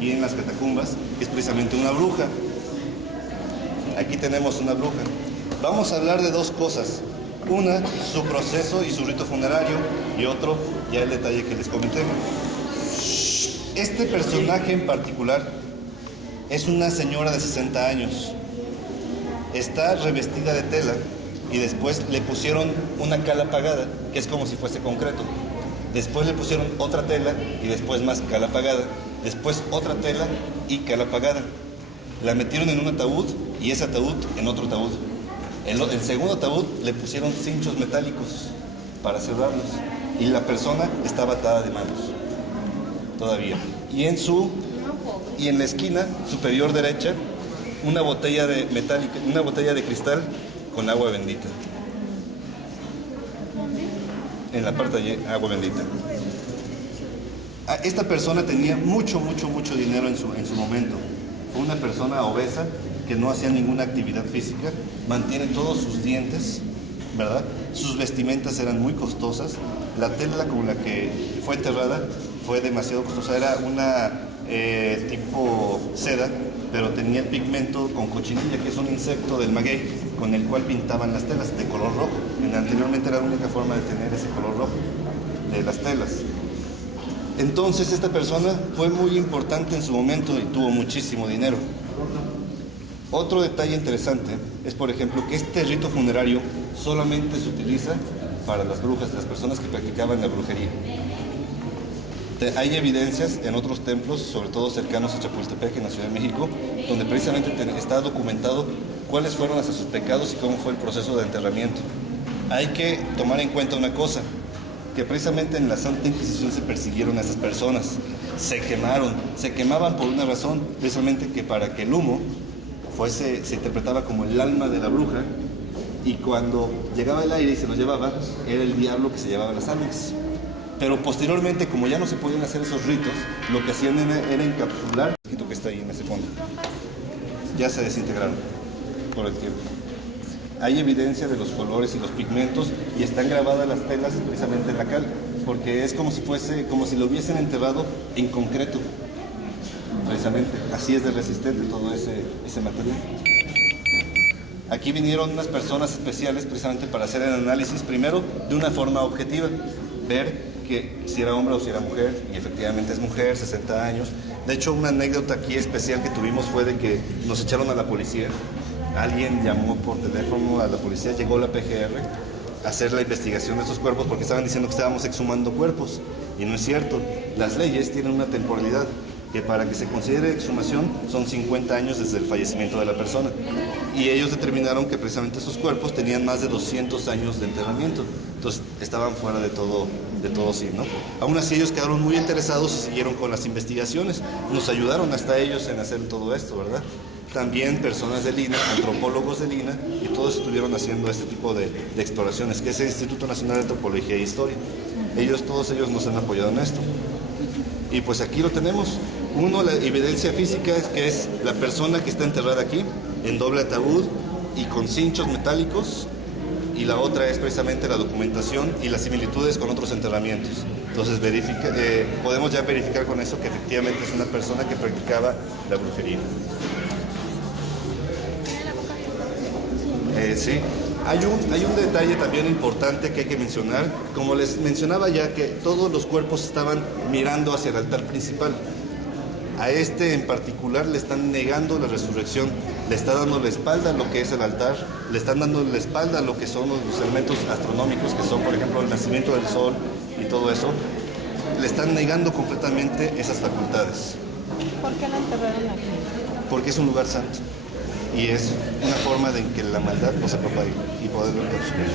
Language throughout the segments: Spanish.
aquí en las catacumbas, que es precisamente una bruja. Aquí tenemos una bruja. Vamos a hablar de dos cosas. Una, su proceso y su rito funerario, y otro, ya el detalle que les comenté. Este personaje en particular es una señora de 60 años. Está revestida de tela y después le pusieron una cal apagada, que es como si fuese concreto. Después le pusieron otra tela y después más cal apagada. Después otra tela y cal apagada. La metieron en un ataúd y ese ataúd en otro ataúd. El segundo ataúd le pusieron cinchos metálicos para cerrarlos y la persona estaba atada de manos todavía. Y en la esquina superior derecha una botella de metálica, una botella de cristal con agua bendita. En la parte de agua bendita. Esta persona tenía mucho dinero en su momento. Fue una persona obesa que no hacía ninguna actividad física, mantiene todos sus dientes, ¿verdad? Sus vestimentas eran muy costosas, la tela con la que fue enterrada fue demasiado costosa, era una tipo seda, pero tenía el pigmento con cochinilla, que es un insecto del maguey, con el cual pintaban las telas de color rojo. Anteriormente era la única forma de tener ese color rojo de las telas. Entonces esta persona fue muy importante en su momento y tuvo muchísimo dinero. Otro detalle interesante es, por ejemplo, que este rito funerario solamente se utiliza para las brujas, las personas que practicaban la brujería. Hay evidencias en otros templos, sobre todo cercanos a Chapultepec, en la Ciudad de México, donde precisamente está documentado cuáles fueron hasta sus pecados y cómo fue el proceso de enterramiento. Hay que tomar en cuenta una cosa, que precisamente en la Santa Inquisición se persiguieron a esas personas, se quemaban por una razón, precisamente que para que el humo se interpretaba como el alma de la bruja, y cuando llegaba el aire y se los llevaba, era el diablo que se llevaba las almas. Pero posteriormente, como ya no se podían hacer esos ritos, lo que hacían era encapsular el que está ahí en ese fondo. Ya se desintegraron por el tiempo. Hay evidencia de los colores y los pigmentos y están grabadas las telas precisamente en la cal, porque es como si lo hubiesen enterrado en concreto. Precisamente, así es de resistente todo ese material. Aquí vinieron unas personas especiales precisamente para hacer el análisis, primero de una forma objetiva, ver que si era hombre o si era mujer, y efectivamente es mujer, 60 años. De hecho, una anécdota aquí especial que tuvimos fue de que nos echaron a la policía. Alguien llamó por teléfono a la policía, llegó la PGR a hacer la investigación de esos cuerpos porque estaban diciendo que estábamos exhumando cuerpos, y no es cierto. Las leyes tienen una temporalidad que para que se considere exhumación son 50 años desde el fallecimiento de la persona, y ellos determinaron que precisamente esos cuerpos tenían más de 200 años de enterramiento, entonces estaban fuera de todo sí, ¿no? Aún así ellos quedaron muy interesados y siguieron con las investigaciones, nos ayudaron hasta ellos en hacer todo esto, ¿verdad? También personas del INA, antropólogos del INA, y todos estuvieron haciendo este tipo de exploraciones, que es el Instituto Nacional de Antropología e Historia. Todos ellos nos han apoyado en esto. Y pues aquí lo tenemos. Uno, la evidencia física, que es la persona que está enterrada aquí, en doble ataúd y con cinchos metálicos, y la otra es precisamente la documentación y las similitudes con otros enterramientos. Entonces podemos ya verificar con eso que efectivamente es una persona que practicaba la brujería. Sí, hay un detalle también importante que hay que mencionar. Como les mencionaba ya, que todos los cuerpos estaban mirando hacia el altar principal. A este en particular le están negando la resurrección, le está dando la espalda a lo que es el altar, le están dando la espalda a lo que son los elementos astronómicos, que son, por ejemplo, el nacimiento del sol y todo eso. Le están negando completamente esas facultades. ¿Por qué la enterraron aquí? Porque es un lugar santo y es una forma de que la maldad no se propague y poderlo consumir.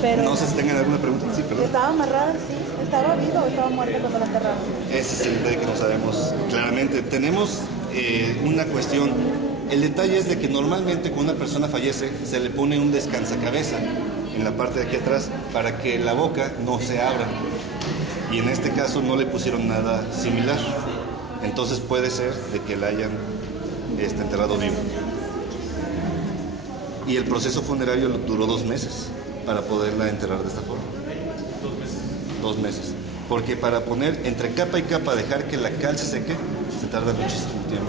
Pero no sé si tengan alguna pregunta. Sí, perdón. ¿Estaba amarrada? Sí. ¿Estaba viva o estaba muerta cuando la enterraron? Ese es el detalle que no sabemos claramente. Tenemos una cuestión. El detalle es de que normalmente cuando una persona fallece se le pone un descansacabeza en la parte de aquí atrás para que la boca no se abra. Y en este caso no le pusieron nada similar. Entonces puede ser de que la hayan enterrado vivo. Y el proceso funerario duró 2 meses para poderla enterrar de esta forma. 2 meses. porque para poner entre capa y capa, dejar que la cal se seque, se tarda muchísimo tiempo.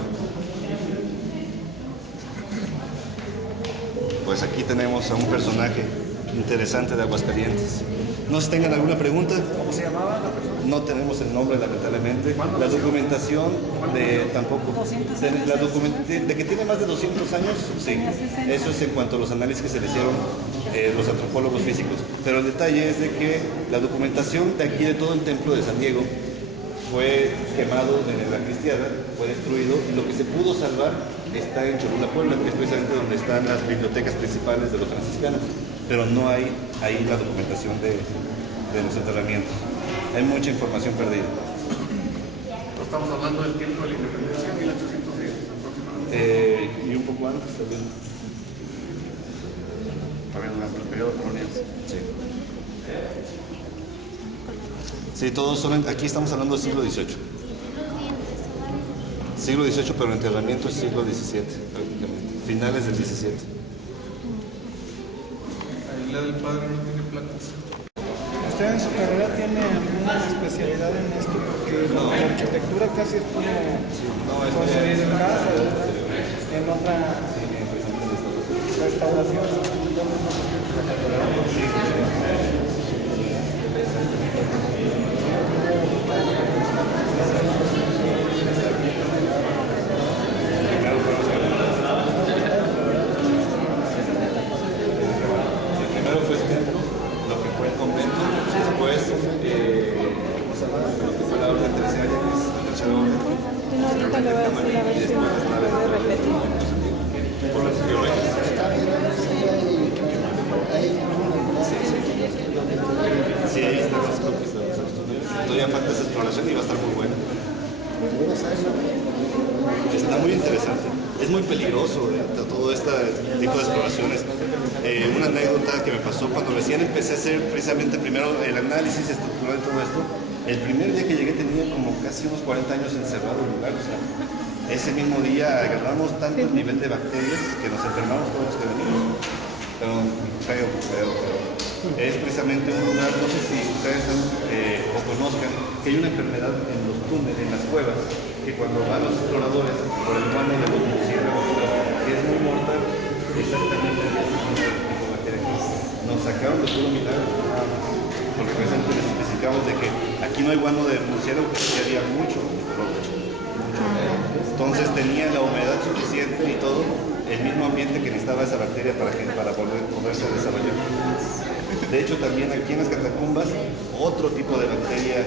Pues aquí tenemos a un personaje interesante de Aguascalientes. No sé si tengan alguna pregunta. ¿Cómo se llamaba la persona? No tenemos el nombre, lamentablemente. La documentación de tampoco. De que tiene más de 200 años, sí. Eso es en cuanto a los análisis que se le hicieron los antropólogos físicos. Pero el detalle es de que la documentación de aquí de todo el templo de San Diego fue quemado en la cristiada, fue destruido, y lo que se pudo salvar está en Cholula, Puebla, que es precisamente donde están las bibliotecas principales de los franciscanos, pero no hay ahí la documentación de los enterramientos. Hay mucha información perdida. Estamos hablando del tiempo de la independencia, 1810 aproximadamente. Y un poco antes también. También durante el periodo colonial. Sí. Sí, todos son, aquí estamos hablando del siglo XVIII. Siglo XVIII, pero el enterramiento es siglo XVII, prácticamente. Finales del XVII. Ahí la del padre no tiene placas. ¿Usted en su carrera tiene alguna especialidad en esto? Porque la arquitectura casi es como construir en casa, en otra restauración. Primero fue el templo, lo que fue el convento, después ¿cómo se llama? Lo que fue la orden terciaria, que es la tercera orden. Si no, ahorita le voy a decir a ver si me puede repetir. Por las geológicas. Sí, ahí están las conquistas. Todavía falta esa exploración y va a estar muy buena. Está muy interesante. Es muy peligroso todo este tipo de exploraciones. Una anécdota que me pasó cuando recién empecé a hacer precisamente primero el análisis estructural de todo esto. El primer día que llegué tenía como casi unos 40 años encerrado en el lugar. O sea, ese mismo día agarramos tanto el nivel de bacterias que nos enfermamos todos los que venimos. Pero feo. Es precisamente un lugar, no sé si ustedes o conozcan, que hay una enfermedad en los túneles, en las cuevas, que cuando van los exploradores por el mano de los murciélagos, que es muy mortal, exactamente el tipo de bacteria aquí. Nos sacaron de puro milagro, porque precisamente les especificamos de que aquí no hay guano de murciélago, pero sí había mucho. Entonces tenía la humedad suficiente y todo, el mismo ambiente que necesitaba esa bacteria para poderse desarrollar. De hecho, también aquí en las catacumbas, otro tipo de bacterias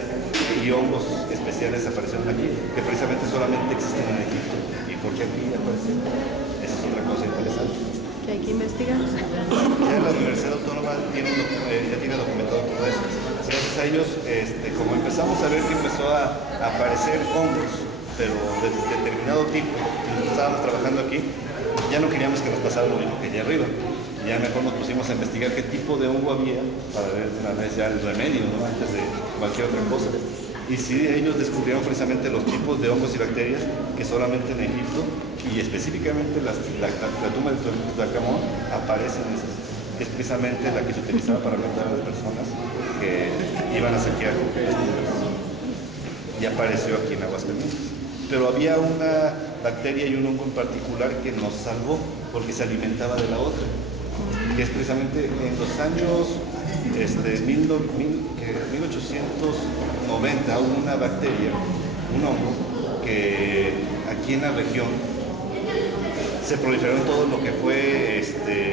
y hongos especiales aparecieron aquí, que precisamente solamente existen en Egipto. ¿Y por qué aquí aparecen? Esa es otra cosa interesante. Que hay que investigar. Ya la Universidad Autónoma ya tiene documentado todo eso. Gracias a ellos, como empezamos a ver que empezó a aparecer hongos, pero de determinado tipo, y estábamos trabajando aquí, ya no queríamos que nos pasara lo mismo que allá arriba. Ya mejor nos pusimos a investigar qué tipo de hongo había para ver una vez ya el remedio, ¿no? Antes de cualquier otra cosa. Y sí, ellos descubrieron precisamente los tipos de hongos y bacterias que solamente en Egipto y específicamente la tumba de Tutankamón aparecen esas. Es precisamente la que se utilizaba para matar a las personas que iban a saquear las tumbas. Y apareció aquí en Aguascalientes. Pero había una bacteria y un hongo en particular que nos salvó porque se alimentaba de la otra, que es precisamente en los años 1890 hubo una bacteria, un hongo, que aquí en la región se proliferó en todo lo que fue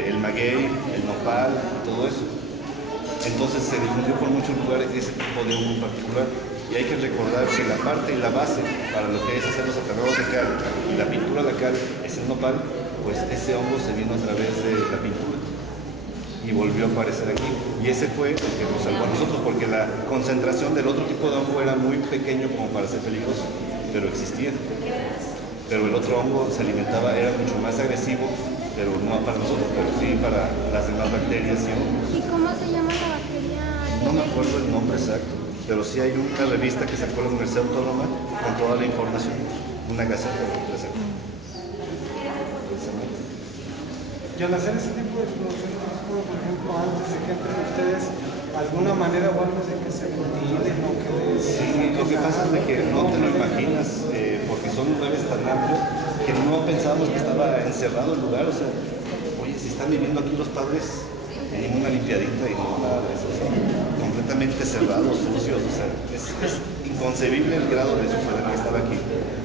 el maguey, el nopal, todo eso. Entonces se difundió por muchos lugares ese tipo de hongo en particular. Y hay que recordar que la parte y la base para lo que es hacer los aterrados de cal y la pintura de cal es el nopal, pues ese hongo se vino a través de la pintura y volvió a aparecer aquí. Y ese fue el que nos salvó a nosotros, porque la concentración del otro tipo de hongo era muy pequeño como para ser peligroso, pero existía. Pero el otro hongo se alimentaba, era mucho más agresivo, pero no para nosotros, pero sí para las demás bacterias y hongos. ¿Y cómo se llama la bacteria? No me acuerdo el nombre exacto, pero sí hay una revista que sacó la Universidad Autónoma con toda la información, una gaceta la sacó. Y al hacer ese tipo de exploraciones, por ejemplo, antes de que entren ustedes, alguna manera o algo de que se ventilen o que Sí, lo que pasa es de que no te lo imaginas, porque son muebles tan amplios que no pensábamos que estaba encerrado el lugar. O sea, oye, si están viviendo aquí los padres, en una limpiadita y no nada de eso, o sea, completamente cerrados, sucios. O sea, es inconcebible el grado de suciedad que estaba aquí.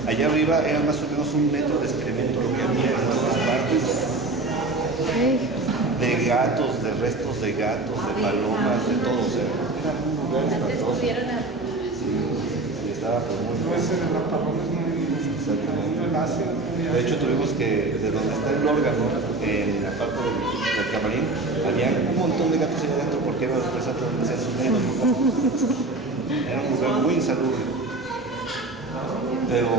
Allá arriba era más o menos 1 metro de excremento lo que había en todas partes. De gatos, de restos de gatos, de palomas, de todo. O sea, era un lugar espantoso. Y estaba pues muy ese de la paloma es muy ácido. De hecho, tuvimos que, de donde está el órgano, en la parte del camarín, había un montón de gatos allá adentro porque era el resalto donde hacían sus nidos. Era un lugar muy insalubre. Pero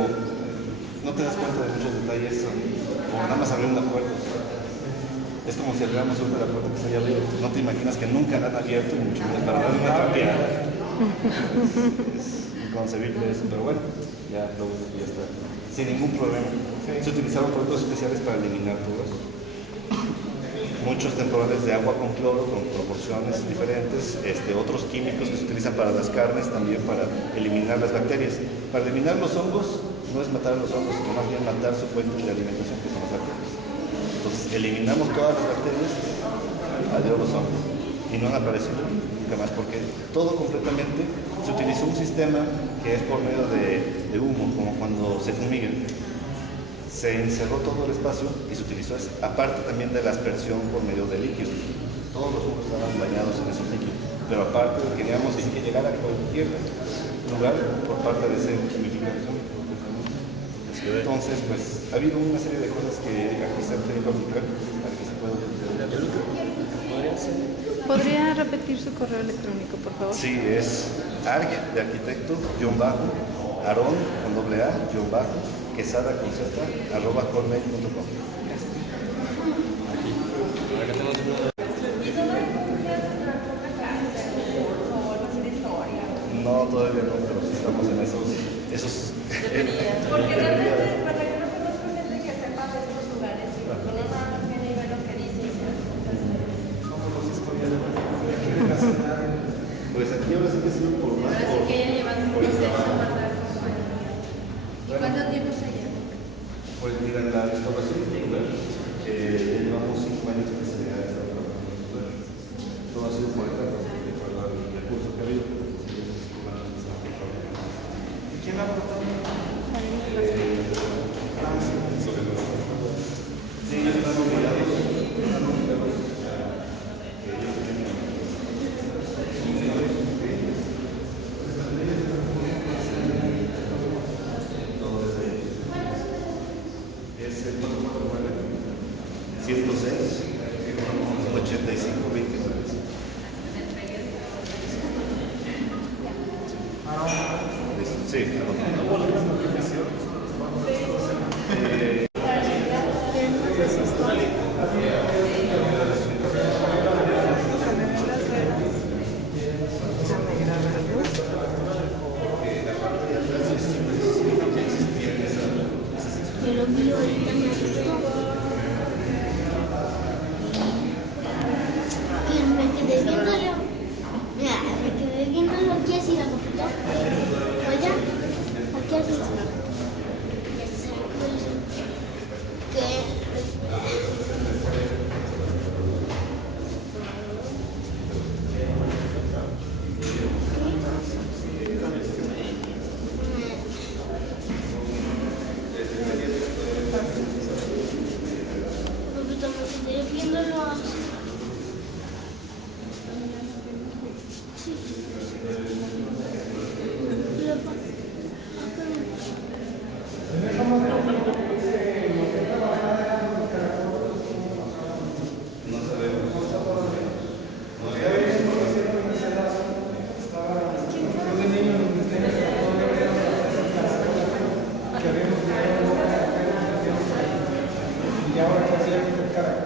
no te das cuenta de muchos detalles, como nada más abrir una puerta. Es como si abriéramos una de la puerta que está allá arriba. No te imaginas que nunca la han abierto, ni mucho menos para darle una trapeada. Es inconcebible eso, pero bueno, ya está. Sin ningún problema. Se utilizaron productos especiales para eliminar todo eso. Muchos temporales de agua con cloro, con proporciones diferentes, otros químicos que se utilizan para las carnes, también para eliminar las bacterias. Para eliminar los hongos, no es matar a los hongos, sino más bien matar su fuente de alimentación, que son las bacterias. Entonces, eliminamos todas las bacterias, adiós los hongos. Y no han aparecido nunca más, porque todo completamente se utilizó un sistema que es por medio de humo, como cuando se fumiga. Se encerró todo el espacio y se utilizó, aparte también de la aspersión por medio de líquidos. Todos los humos estaban bañados en esos líquidos, pero aparte queríamos que llegara a cualquier lugar por parte de esa humificación. Entonces, pues, ha habido una serie de cosas que aquí se han tenido que aplicar para que se pueda utilizar. ¿Podría repetir su correo electrónico, por favor? Sí, es arg de arquitecto, _arón con doble A, quesada con z, @hotmail.com. No, todavía no, pero sí estamos en esos. Porque realmente, para que no conozca gente que sepa de estos lugares, y porque no nada más viene y ve lo que dice y se hace. Pues aquí ahora sí que ha sido por más. Ahora sí que ya llevan un proceso, ¿verdad? ¿Y cuánto tiempo se lleva? Pues mira, en la restauración de este lugar, ya llevamos 5 años que se ha estado trabajando. Todo ha sido por etapas, por el recurso que ha habido. ¿Y quién la aportó? Sí, ellos están obligados. Es el 106 85 29. Sí, Yo lo vi ahorita, me asustó. Que me quedé viéndolo. Mira, me quedé viéndolo aquí así la computadora. Allá, aquí así. Ya se ve que me quedé viéndolo así. Sí. Pero, Y ahora que hacía cara.